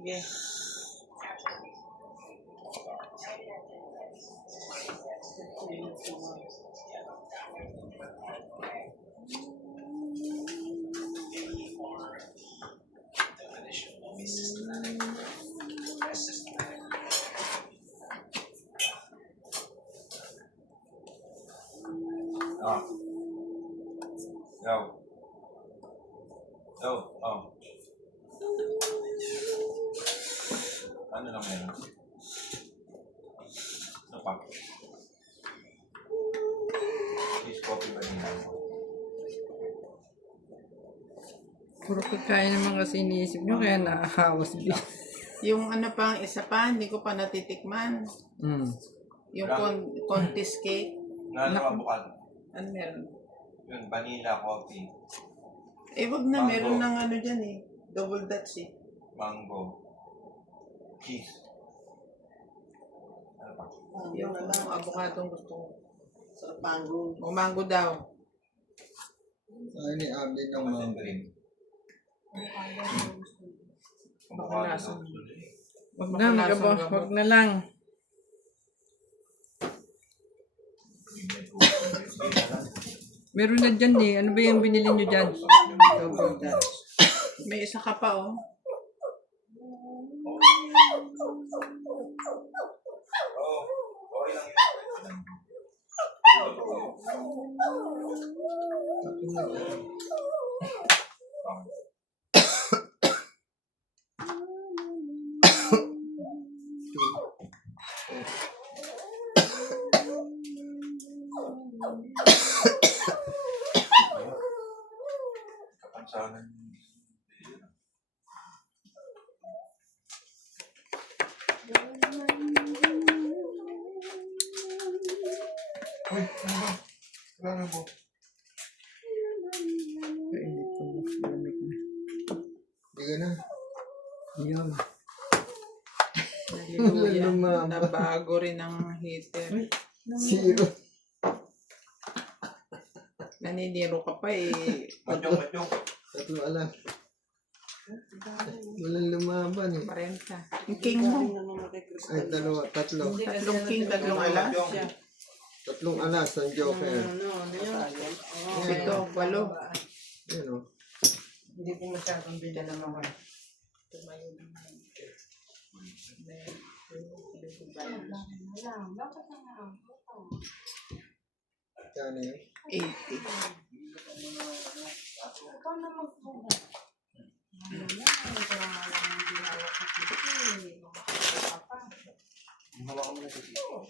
Sige. Ah. Yo. Yo. Oh. Ano lang yan? Ano pa? Cheese coffee ba nila? Puro pagkain naman kasi iniisip nyo, kaya nakahawas din. Yung ano pa, ang isa pa, hindi ko pa natitikman. Yung contest cake. Ano bukal? Ano meron? Yung vanilla coffee. Eh, wag na. Mango. Meron ng ano dyan eh. Double Dutch eh. Mango. Cheese. Ano pa? Yung avocado gusto ko. Sa mango. O mango daw. Ay, ni Abby ng Naman mango. green. Baka lasa. Wag na, wag na lang. Meron na dyan eh. Ano ba yung binili nyo dyan? Double Dutch. May isa ka pa oh. Oo. Okay lang yun. Kapansanan. Uy, ano ba? Klaro mo. Kainit ko na. Lamig na. Hindi ka na. Yun. Hallelujah. Nabago rin ang heater. Zero. Naniniro ka pa eh. Matyong. Tatlo alas. Walang lumaban eh. 40. Yung king mo. Ay, tatlo. Tatlong king, tatlong alas. Tatlong alas ng Joker. Ito, 8. Yan o. Hindi ko masyadong bilhin naman. Kano yun? 80. Hawakan mo na sa sito.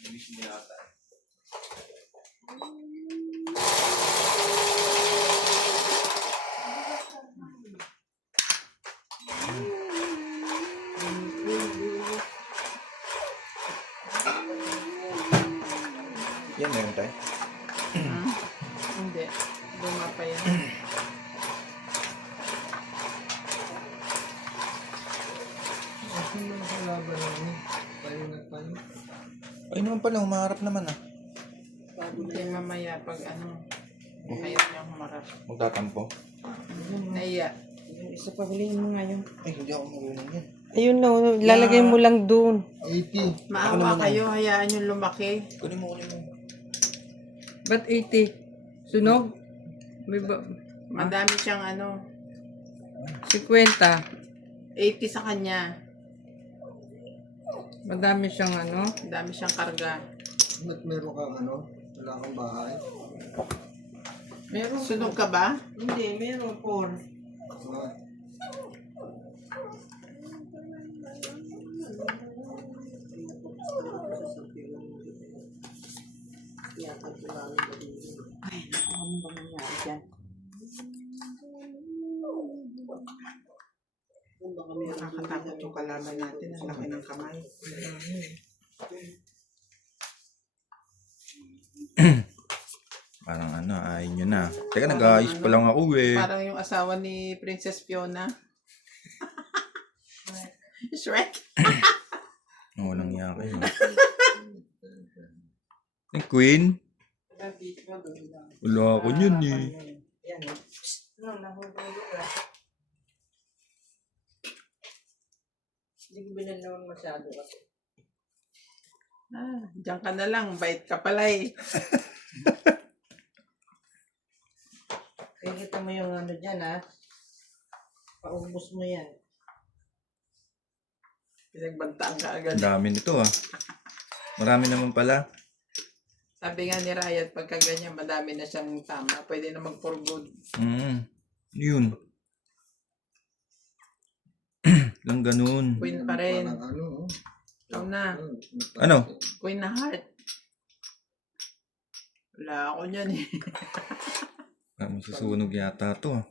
Namiss mo yata. Yan meron tayo. Hindi. Luma pa yan. Ano yung kalaban namin? Tayo na tayo. Ay naman pala, humaharap naman ah. Hindi mamaya pag ano. Ayaw niya humarap. Magtatampo. Naiya. Yung isa pa bilhin mo ngayon. Ay, hindi ako marunong yan. Ayun na, lalagay mo lang doon. 80. Maawa kayo, hayaan yung lumaki. Kunin mo. Ba't 80? Sunog? May ba? Madami siyang ano. 50. 80 sa kanya. Madami siyang ano. Madami siyang karga. Ba't meron kang ano? Wala kang bahay? Meron. Sunog ka ba? Hindi, meron 4. Ah, Ay, naku, ano ba nangyari dyan? Nakakatakot yung kalaban natin. Ang laki ng kamay. Parang ano, ayaw nyo na. Teka, nag-aayos pa lang ako eh. Parang yung asawa ni Princess Fiona. Shrek. Walang niya kayo. Yung Queen? Wala ako yun eh. Yan. No, nahulog ka. Hindi ko binalawan masyado kasi. Diyan ka na lang. Bait ka pala eh. Kaya kita mo yung ano dyan ha. Paubos mo yan. Pinagbantaan ka Ang agad. dami nito ah. Marami naman pala. Sabi nga ni Riot, pagka ganyan, madami na siyang tama. Pwede na mag-for good. Yun. Lang ganun. Queen pa rin. Parang ano, oh. Ikaw na. Ano? Queen na heart. Wala ako niyan eh. Masusunog yata to ah.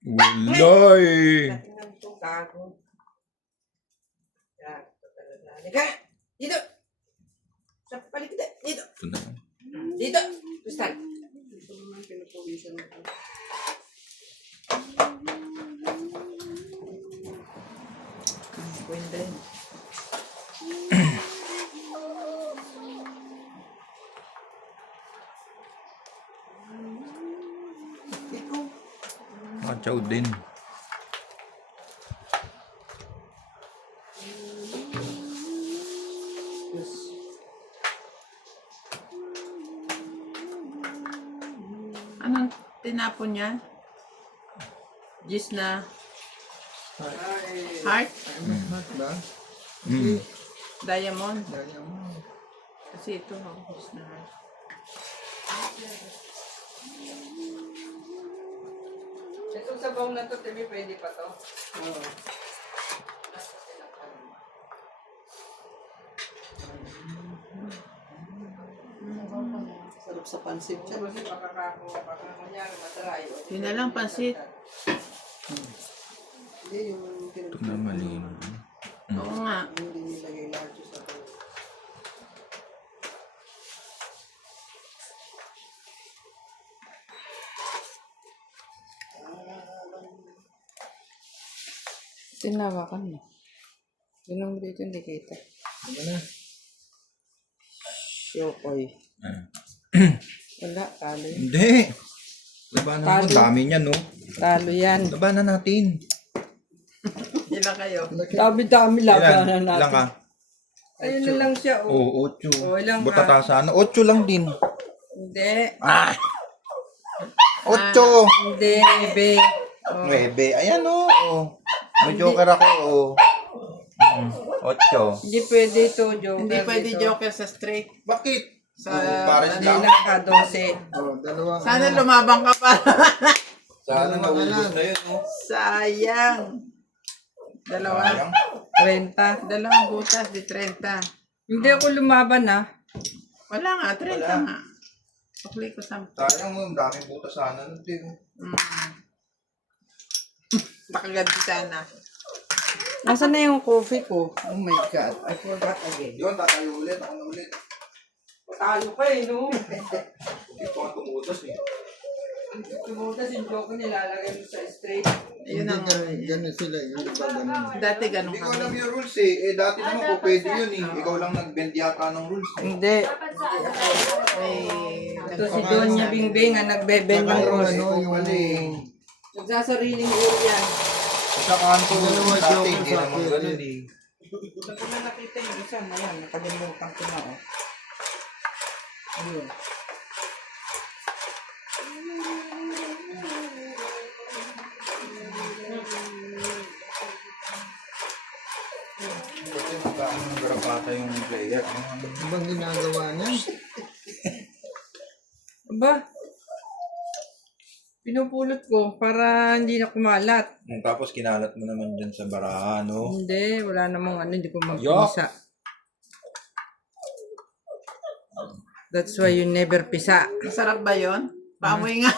Wala eh. Tingnan ito, gago. Yan, halika! Dito! Sa paligid, dito! Ito na. Dito! Kristal! Ito naman pinupuwisan mo. Queen din. Machaw din. Anong tinapon niya? Gis na heart? Mat ba? Diamond? Daya mo. Kasi ito, gis na heart. Itong sabaw na to, Tibi, pwede pa to? Oo. Sarap sa pansit siya. Kasi baka kunyari matry. Yun na lang, pansit. Hindi, yung Ito na malino. Oo nga. hindi nilagay lahat yung sabaw. Tinawakan mo. Yun ang dito hindi kita. Ano na? Yokoy. Ano? Wala, talo yun. Hindi. Labanan mo. Talo. Dami niyan no. Talo yan. Labanan natin. Ilan kayo? Dami-dami labanan Ilan natin. ka? Ayun na lang siya, oh. Oo, 8. Oh, ilang Butata sana. 8 lang din. Hindi. Ah! 8! Hindi, Ebe. 9. Ayan o. Oh. May joker ako. Oh. 8. Hindi pwede ito, Joker. Hindi pwede dito. joker sa straight. Bakit? Sa Pares Hindi lang. lang ka, 12. Oh, dalawa. Sana lumabang ka pa. Sana naubos na yun. No? Sayang. Dalawa. Sayang. 30. Dalawang butas di 30. Hindi ako lumaban, ha. Wala nga, 30 Wala. nga. Pakli ko 10. Sayang mo. Daming butas sana. Nakaganti sana. Nasaan na yung coffee ko? Oh my God. I forgot again. Yun, tatayo ulit. Ako na ulit. Talo ka eh, no? Ito ang tumutos eh. Tumutas yung joke nilalagay mo sa straight. Yun ang Ganun sila. Yung iba ganun. dati ganun Hindi ko kami. alam yung rules eh. Eh dati naman po pwede yun eh. Ikaw lang nag-bend yata ng rules eh. Hindi. May Ito si Donya Bingbing ang nagbebend ng Ano, rose. yung wala eh. Nagsasariling area. Sa kanto, Dalawa dati joker hindi sa naman akin. ganun eh. Sa ko na nakita yung isa, mayan, nakalimutan ko na, oh. Ayun. Kasi magkano ng garapata yung player. Ano bang ginagawa niya? Aba, pinupulot ko para hindi na kumalat. Tapos kinalat mo naman dyan sa baraha, no? Hindi, wala namang ano, hindi ko magpisa. That's why you never pisa. Masarap ba yun? Paamoy nga.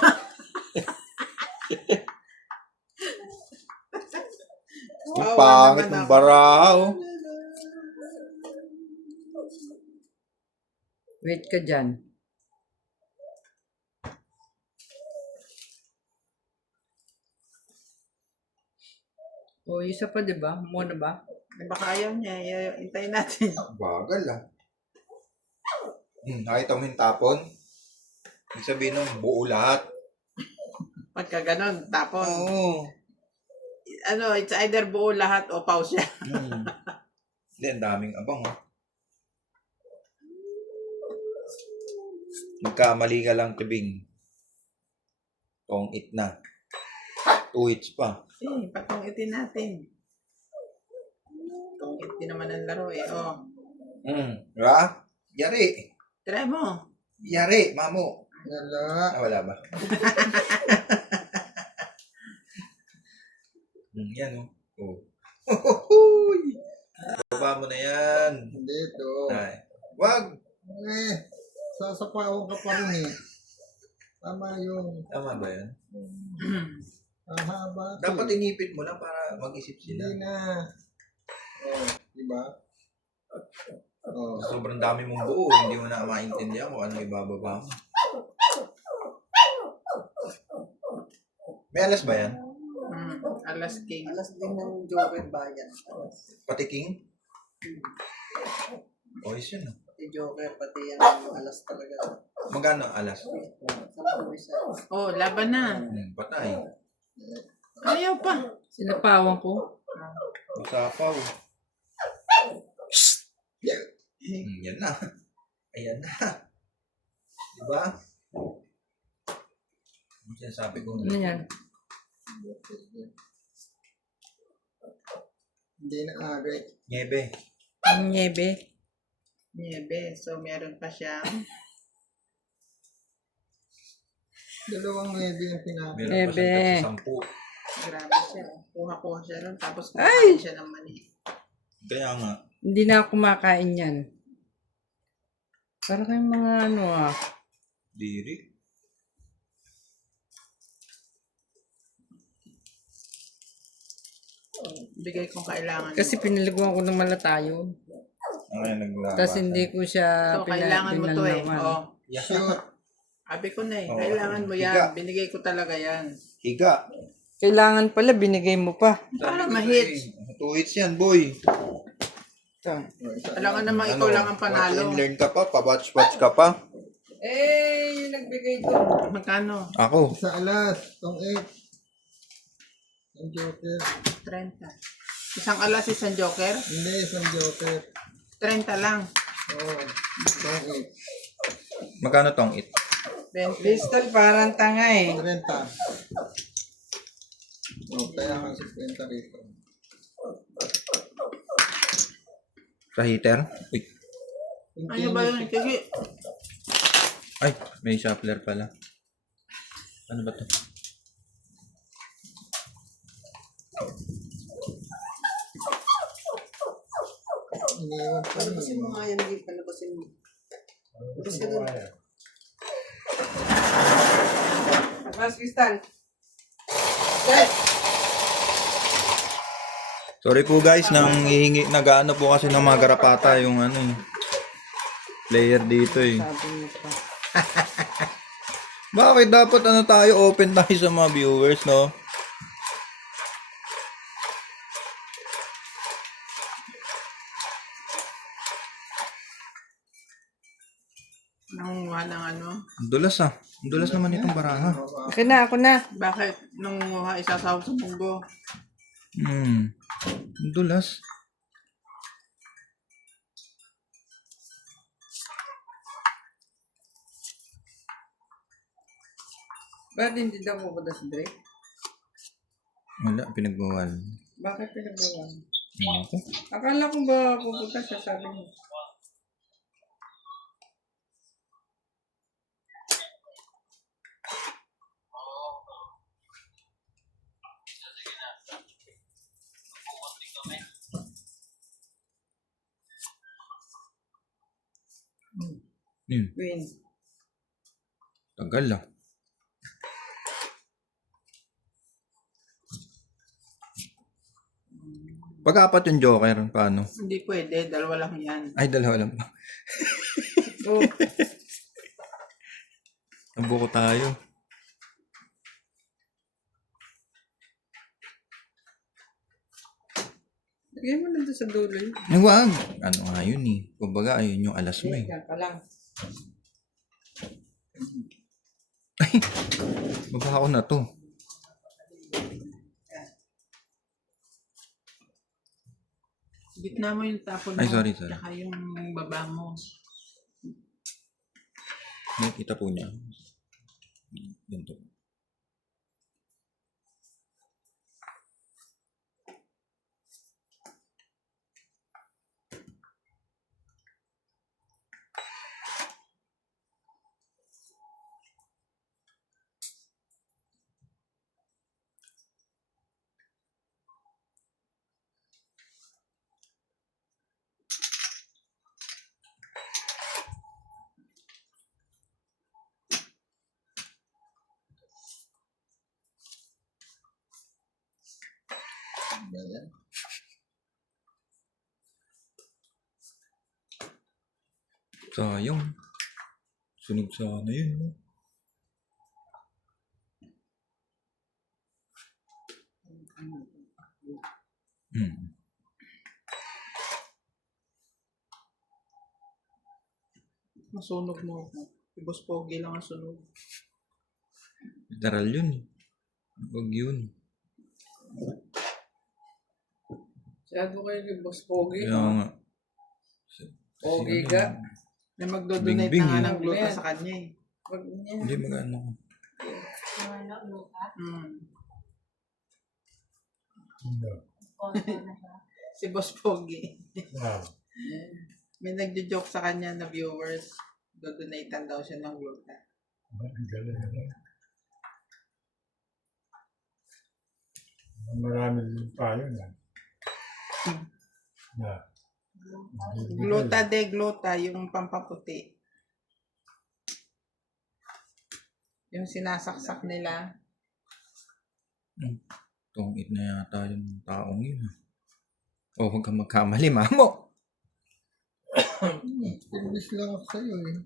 Yung pangit ng baraha, oh. Wait ka dyan. O, isa pa, di ba? Muna ba? Eh, baka ayaw niya. Hintayin natin. Bagal ah. Nakita mo yung tapon? Ibig sabihin nun, buo lahat. Pagka ganun, tapon. Oo. Ano, it's either buo lahat o pause siya. Hindi, ang daming abang, oh. Nagkamali ka lang, Tibing. Tong it na. 2 hits pa. Patungitin natin. Tungit din naman ang laro eh. Oh. Diba? Yari. Try mo. Yari, mamo. Wala. Wala ba? Yan, oh. Oh. Baba mo na yan. Hindi ito. Ay. Wag. Sasapawan ka pa rin eh. Tama yun. Tama ba yan? Hahaba. Dapat inipit mo na para mag-isip sila. Hindi na. Oh, diba? Oh. Sobrang dami mong buo. Hindi mo na maintindihan kung ano ibababa mo. May alas ba yan? Alas king. Alas din ng Joker bayan. Pati king? Oyos yun, ah. Pati Joker, pati yan. Alas talaga. Magkano alas? 10 isa. Oh, laban na. Patay. Ayaw pa. Sinapawan ko. Usapaw. Yan na. Ayan na. Diba? Ano sinasabi ko? Ano yan? Hindi na ari. Niebe. Niebe. Niebe. So, meron pa siyang Dalawang maybe yung pinapit. Meron pa Niebe. siyang 10. grabe siya. Kuha-kuha siya ron. Tapos kumain siya ng mani. Kaya nga. Hindi na ako kumakain yan. Para kayong mga ano ah. Diri. Bigay kong kailangan. Kasi pinaliguan ko ng malatayo. Ang kaya naglaba. Tapos hindi ko siya So, kailangan mo to eh. pinalnawan. Oh. Shoot. Sabi ko na eh. Oo. Kailangan mo Higa. yan. Binigay ko talaga yan. Higa. Kailangan pala, binigay mo pa. Para ma-hits. 2 hits yan, boy. Ito. Alangan naman ikaw lang ang panalo. Watch and learn ka pa, pa-watch-watch ka pa. Eh, yung nagbigay ko. Magkano? Ako. Sa alas. Tong 8. Ang Joker. 30. Isang alas, isang joker. Hindi, isang Joker. 30 lang. Oo. Tong 8. Magkano tong it? 20. Crystal, parang tanga eh. 30. Oh, kaya ang 50 rito. Sa heater? Uy. Ano ba yun? Kasi, Ay, may shuffler pala. Ano ba to? Iniwan pa rin. Palabasin mo nga yan, hindi. Palabasin mo. Palabasin mo. Mas Crystal. Sorry po guys, nang hihingi, nag-ano po kasi ng mga garapata yung ano eh. Player dito eh. Sabi mo pa. Bakit dapat ano tayo, open tayo sa mga viewers, no? nangunguha ng ano? Ang dulas ah. Ang dulas naman itong baraha. Ako na. Bakit nangunguha isasahod sa munggo? Ang dulas. Ba't hindi daw pupunta si Drake? Wala, pinagbawal. Bakit pinagawa? Ano ko? Akala ko ba pupunta siya, sabi mo. Win. Tagal ah. Pag-apat yung Joker, paano? Hindi pwede, dalawa lang yan. Ay, dalawa lang pa. Oh, Nabuko tayo. lagyan mo na doon sa dulo yun. Ay, wag. Ano nga yun eh. Kumbaga, ayun yung alas mo eh. Yan pa lang. Mabaho na to. Gitna mo yung tapon mo. Ay, sorry. Tsaka yung baba mo. Nakikita po niya. Ganito. Ayan. Sayang. Sunog sana yun. No? Hmm. Masunog mo ako. Si Boss Pogi lang ang sunog. Literal yun. Huwag yun. Siyado kayo kay Boss Pogi. Kaya nga. Pogi Kasi ka. ano, Na magdodonate Bingbing, na nga eh. ng gluta sa kanya eh. Wag niya. Hindi magano. Si Boss Pogi. Wow. May nagjo-joke sa kanya na viewers. Dodonatean daw siya ng gluta. Ang galing. Marami din pa yun. Yeah. Gluta de gluta, yung pampaputi. Yung sinasaksak nila. Tungit na yata yung taong yun. O, huwag kang magkamali, mamo. English lang ako sa'yo eh.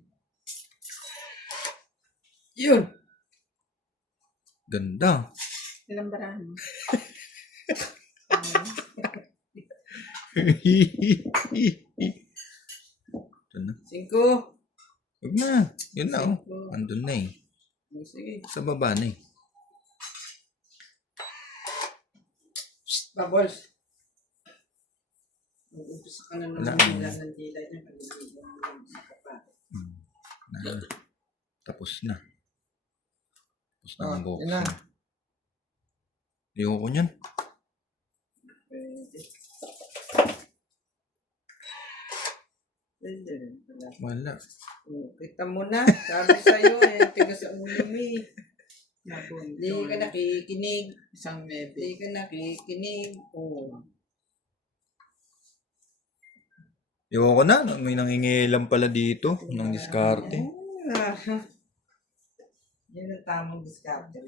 Yun. Ganda. Ilang barahan mo? Ito na. 5. Huwag na. Yun na, oh. Andun na eh. Sige. Sa baba na eh. Bubbles. Mag-umpisa ka na Wala. naman nila ng dila niya. Na. Tapos na. Tapos na ang box. Ina. Ayoko niyan. Pwede rin pala. Wala. Oh, kita mo na. Sabi sa'yo eh. Tigas ang ulo mo eh. Hindi ka nakikinig. Isang Hindi maybe. ka nakikinig. Oh. Ayoko na. May nangingilam pala dito. Ng diskarte. Ah. Yan ang tamang diskarte.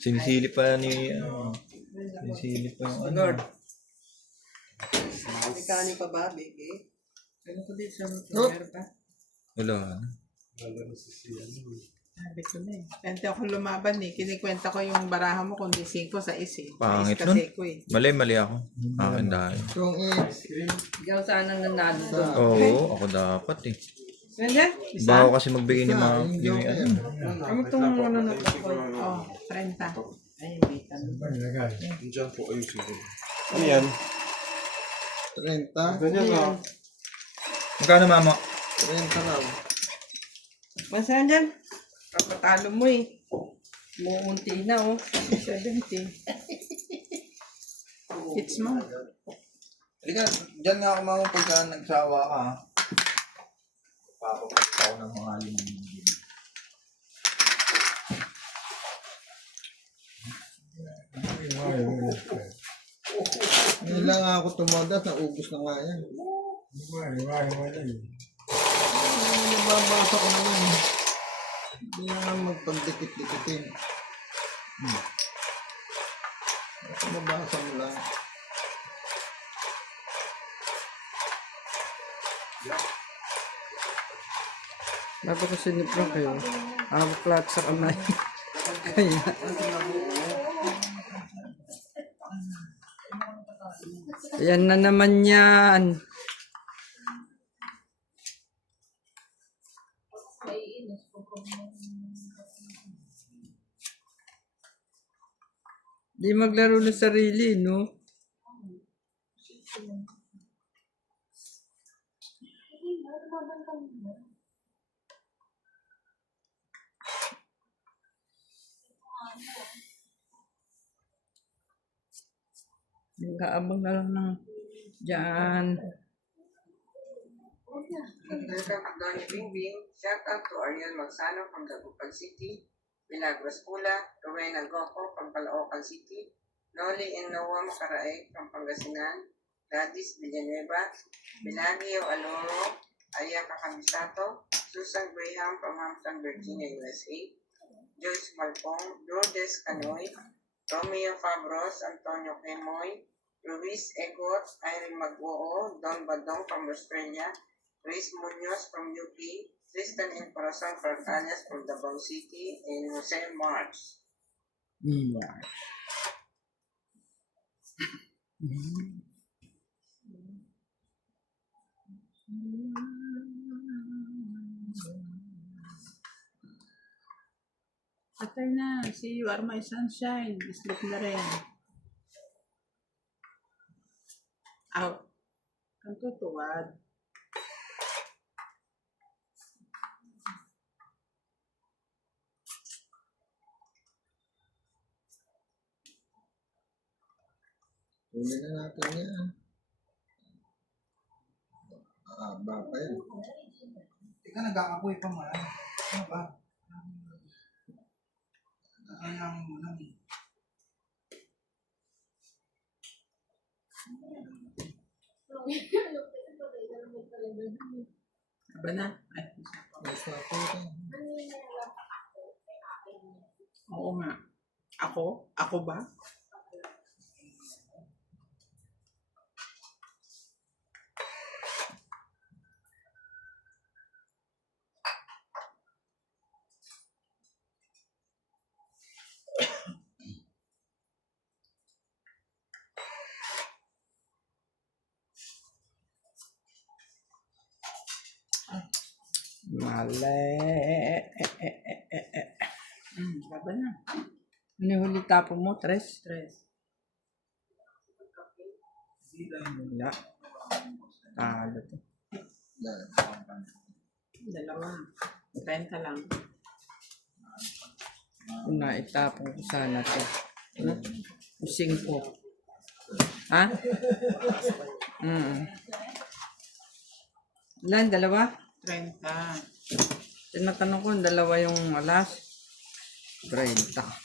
Sinisilip pa ni... Sinisilip pa yung Lord. ano. May kanin pa ba, baby? Ano ko din sa Oh. meron pa? Wala. Sabi ko na eh. Pwede ako lumaban eh. Kinikwenta ko yung barahan mo kundi 5 sa is eh. Pangit Sa is nun. kasi ko eh. Mali ako. Akin dahil. Yung Ikaw sana nanalo doon. Oo, ako dapat eh. Ganda? Bago kasi magbigay ni mga... yung Yung, ano. Ano itong ano na ito? Oh, 30. Ay, bitan. Nilagay. Ayan. 30. Magkano mama? 30 lang. Masaan dyan? Kapatalo mo eh. Muunti na oh. 70. It's mo. Halika, dyan nga ako mama pagka nagsawa ka. Papapagta ko ng mga limang. Ngayon lang ako tumodas, naubos na nga yan. Nababasa ko naman eh. Hindi na nga magpagdikit-dikitin. Basta mabasa mo lang. Dapat ko sinipro kayo. Plat sa kamay. Kaya. Ayan na naman yan. Di maglaro ng sarili, no? Nag-aabang na lang ng dyan. Welcome to Donnie Bingbing. Shout out to Ariel Magsano from Dagupan City, Milagros Pula, Rowena Goco from Caloocan City, Noli and Noah Macaraeg from Pangasinan, Gladys Villanueva, Bilagio Aloro, Aya Kakabisato, Susan Graham from Hampton, Virginia, USA, Joyce Malpong, Lourdes Canoy, Romeo Fabros, Antonio Quemoy, Luis Egot, Irene Magoo, Don Badong from Australia, Grace Munoz from UP, Tristan and Corazon Farcallas from Davao City, and Jose March. Patay na. See you are my sunshine. Sleep na rin. Out. Ang tutuwad. Huli na natin yan. Ba pa yun. Teka, nag-aapoy pa man. Ano ba? Ang lang. Aba na. Ay, Basta po ito. oo nga. Ako? Ako ba? Mali. Aba na. Ano yung huli tapo mo? Tres? Stress. Wala. Talo to. Dalawa. 30 lang. Kung naitapon ko sana to. Ano? Singko. Ha? Ilan? Dalawa? 30. Tinatanong ko, dalawa yung alas. 30.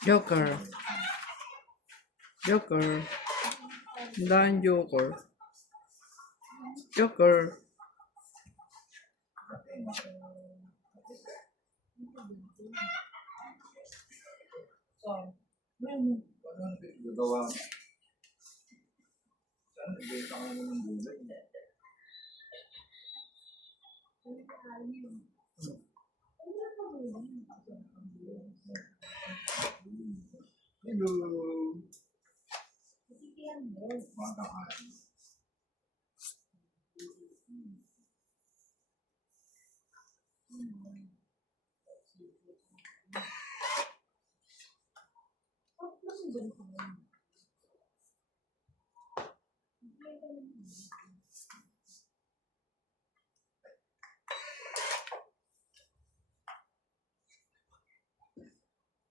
Joker. Joker. Dan Joker. Joker. Gagawa. Saan nagbenta ka naman ng gulay? Hello. Mga kakain.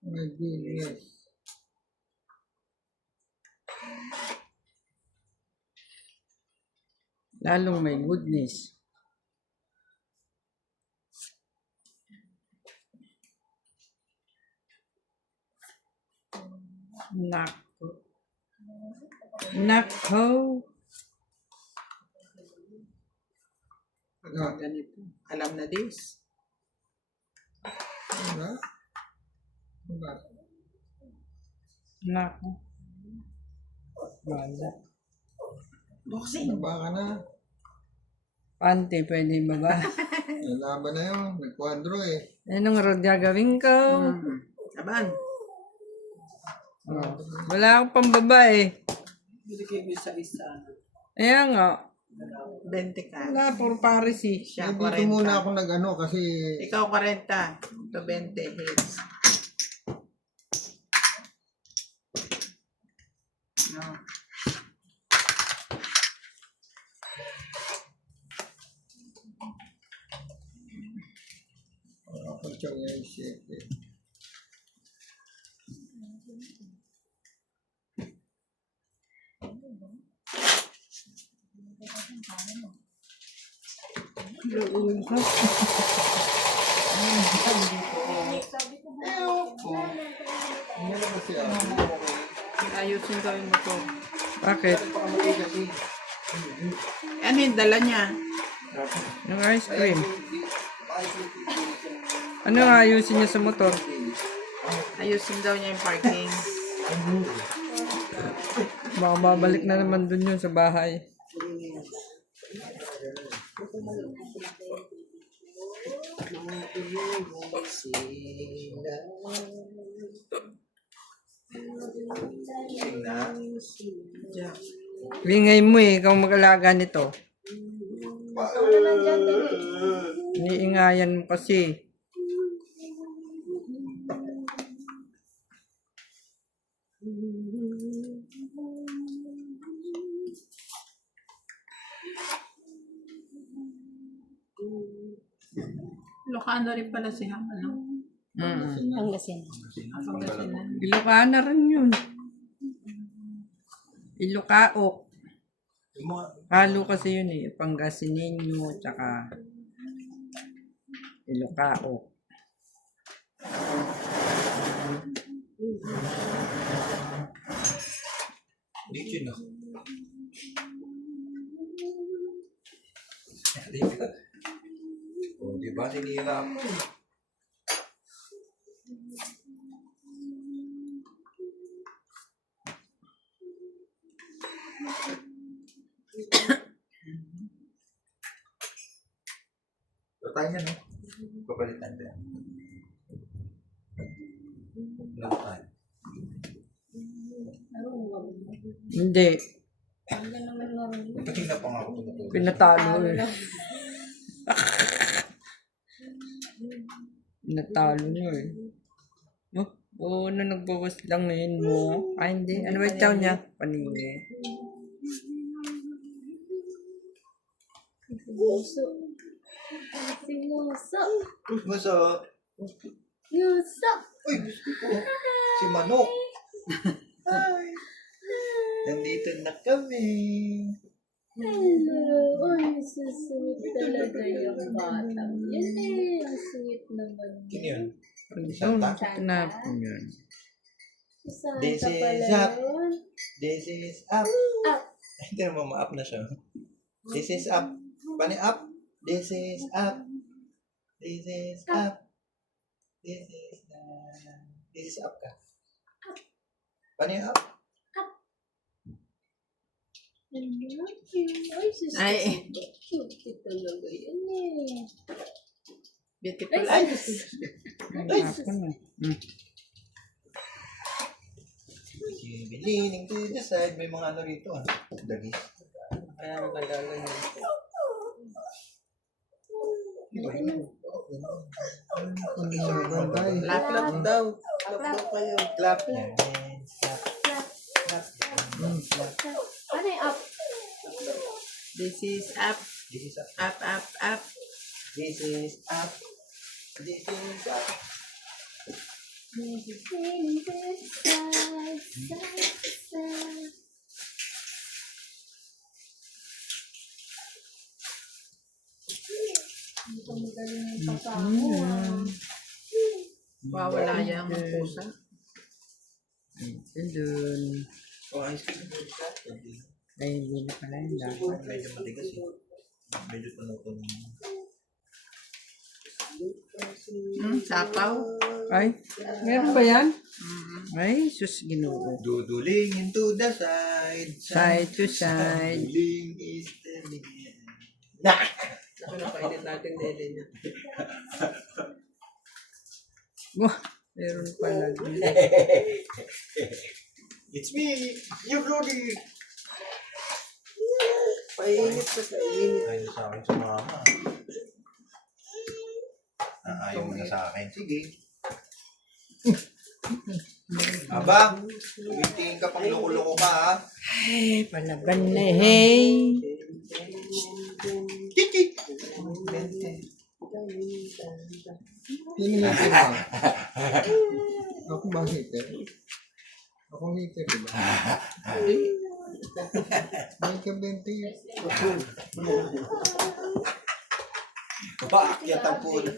My goodness. Lalong may goodness. Nako. Nako. Ano? Ganito. Alam na this. Diba? Diba? Nako. Wala. Baba ka na. Panty, pwede ba ba? Lalaban na yun. Nagkwadro eh. Anong road gagawin ko? Aban. Oh. Wala akong pambaba eh. Ayan nga. 20 ka. Wala, puro Paris eh. Siya, Dito 40. muna ako nag-ano kasi Ikaw 40. Ito 20 hits. No. ako siya yung shit eh. Ano na kasi ako? Ayusin daw yung motor. Bakit? Ano yung dala niya? Yung ice cream. Ano nga ayusin niya sa motor? Ayusin daw niya yung parking. Baka babalik na naman dun yun sa bahay. Bingay mo eh, ikaw mag-alaga nito. Iniingayan mo kasi. Ilocano rin pala si Ham, ano? Pangasinan. Ilocana rin yun. Ilocaok. Halo kasi yun eh. Pangasininyo, tsaka Ilocaok. Dito na. O, di ba sinira mo? So, tayo na, no? Papalitan tayo. Lang tayo. Hindi. Tingnan pa nga ako tumutulog. Pinatalo eh. Pinatalo niyo eh. Oh, oo, na nagbawas lang na yun mo. Ay, hindi. Ano ba yung chow niya? Paningin. Yuso. Yuso. Masa, Yuso. uy, gusto ko. Si Manok. Nandito na kami. Hello. Ay, susweet talaga yung batang. Yun eh. Ang sweet naman. Sino yun? Ito, tinapon yun. Saan This ka pala is up. yun? This is up. Up. Hindi naman ma-up na siya. This is up. Paano yung up? This is up. This is up. This is this is up ka. Paano yung up? I love you. Ay, sus. Ay. Cute talaga yun eh. Beautiful Ay, eyes. sus. Tinapon na. Leaning to the side. May mga ano rito ah. Dagis. Kaya matagalan yun. Lap-lap daw. Lap-lap kayo. Clap yan. Clap. Ano yung up? This is up. This is up. Up, up, up. This is up. This is up. Sing this side, side, side. Hindi ko magaling yung pasamo ah. Wawala yung pusa. Ito dun. Oh, ice cream. Ay, hindi na pala yun. Dapat. Medyo matigas eh. Medyo tunutunan. Sapaw. Ay, meron ba yan? Ay, sus, ginoo. Duduling into the side. Side to side. Duduling is the limit. Ako na kainin natin nele niya. Wah, meron pala. It's me, you Brody. Painit pa sa init. Ayaw sa akin sa mama. Ayaw mo na sa akin. Sige. Aba, tumitingin ka pang loko-loko ka ha. Ay, palaban na, hey. Kiki! Sino heater ba? Ako ba heater? Akong heater, di ba? May ka-20. Paakyat ang puno.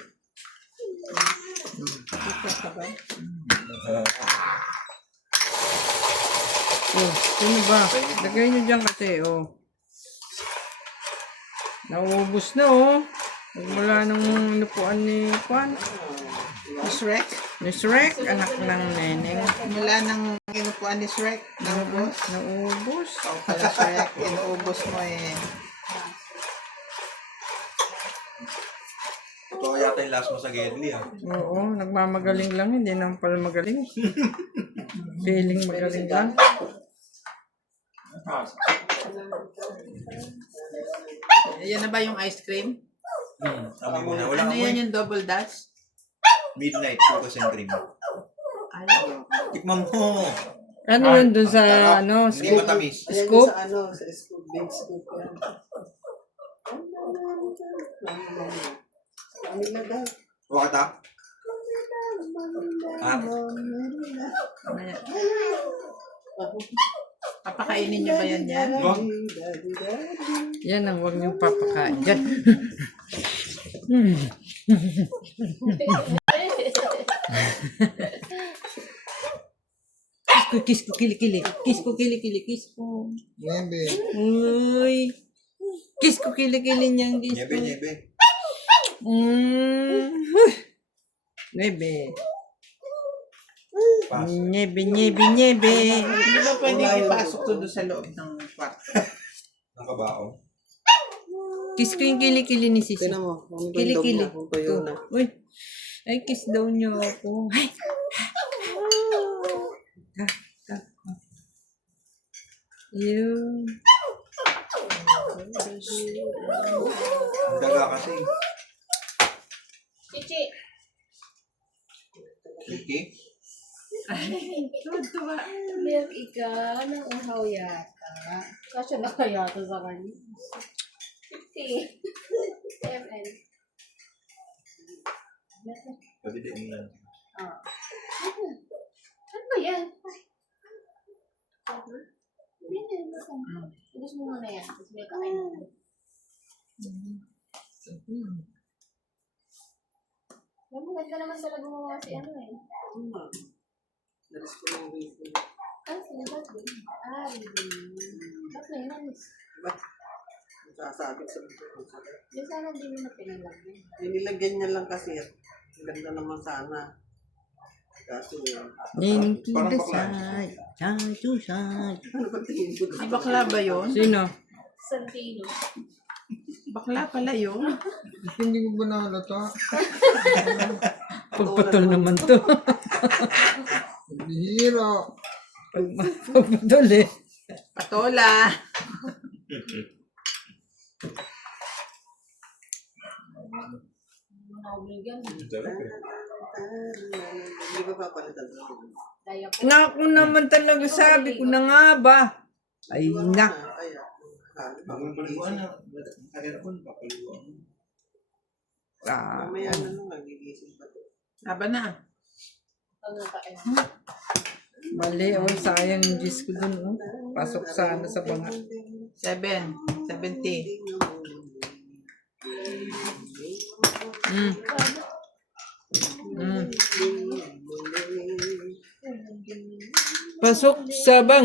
Oh, sino ba? Lagay nyo dyan kasi, oh. Nauubos na, oh. Wala nung inupuan ni Juan. Shrek. Ni Shrek, anak ng neneng. Mula nang inupuan ni Shrek. Naubos. Nauubos. Ikaw pala Shrek. Inuubos mo eh. Ito yata yung last mo sa Gedli ha. Oo, nagmamagaling lang. Hindi naman pala magaling. Feeling magaling lang. Ayan na ba yung ice cream? Sabi mo na, wala Ano amoy. yan yung double dutch? Midnight, focus and cream. Ano? Tikman mo. Ano yun dun sa, ano, Hindi scoop? matamis. Scoop? Sa ano, sa scoop, big scoop yan. Kanila daw. Wakata? Ha? Ano yan? Papakainin niyo ba yan yan? Wag. Yan ang huwag niyong papakain dyan. Kiss ko, kili-kili. Kiss ko, kili-kili. Kiss ko. Nebe. Uy. Kiss ko, kili-kili niyang kiss Nyebe, ko. nyebe. Huy. Nebe. Pass. Nyebe, nyebe, nyebe. Hindi ba pwedeng ipasok to doon sa loob ng kwarto? Ang kabaong. Kiss ko yung kili-kili ni Sisi. Tignan mo. Kung Kili-kili. kung tuyo na. Uy. Ay, kiss daw niyo ako. Ay. Yun. Ang daga kasi. Chichi. Kiki? Tuwa. Milk ika ng uhaw yata. Kasya na kaya ito sa kanya. 50 ml. Pwede din yan. Ah. Ano ba yan? Ubus mo muna yan. Tapos may kain na. Maganda naman talaga gumawa si ano eh. Dalas ko yung review. Ah, sinabat din. Ah, review. Ba't na yun? Sasabit sa mga. Yung sana din mo na pinalagyan. Nilagyan niya lang kasi. Ang ganda naman sana. Kaso yun. Into Parang the bakla. side. Side to side. Ano ba tingin ko? Di bakla ba yun? Sino? Santino. Bakla pala yun. Hindi ko ba nahalata? Pagpatol naman to. Bihira. Pagpatol eh. Patola. Mga obligyan. Hindi ba papalitan ko? Daya ko. Naku naman talaga sabi ko na nga ba. Ay na. Kaya. Bagong paliguan na. Aircon, papaliguan. Ah, Mamaya na nung nagigising pa to. Laban na. Pag nakain. mali. Oh, sayang yung Diyos ko dun. Oh. Pasok sana sa banga. 7. 70. Mm. Mm. Pasok sa banga.